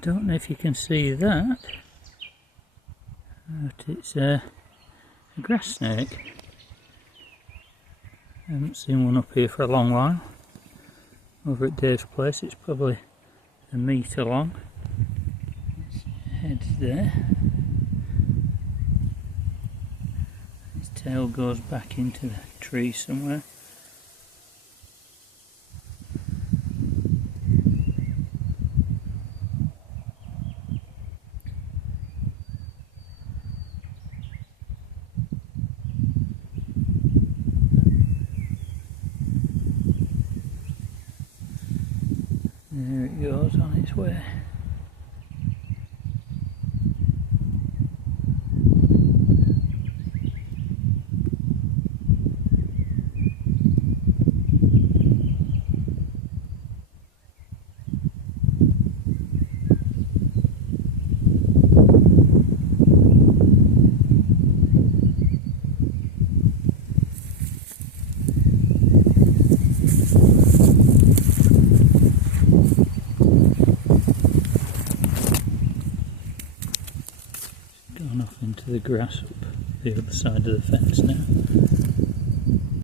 don't know if you can see that, but it's a grass snake. I haven't seen one up here for a long while. Over at Dave's place it's probably a metre long. Its head's there. Its tail goes back into the tree somewhere. There it goes on its way. Gone off into the grass up the other side of the fence now.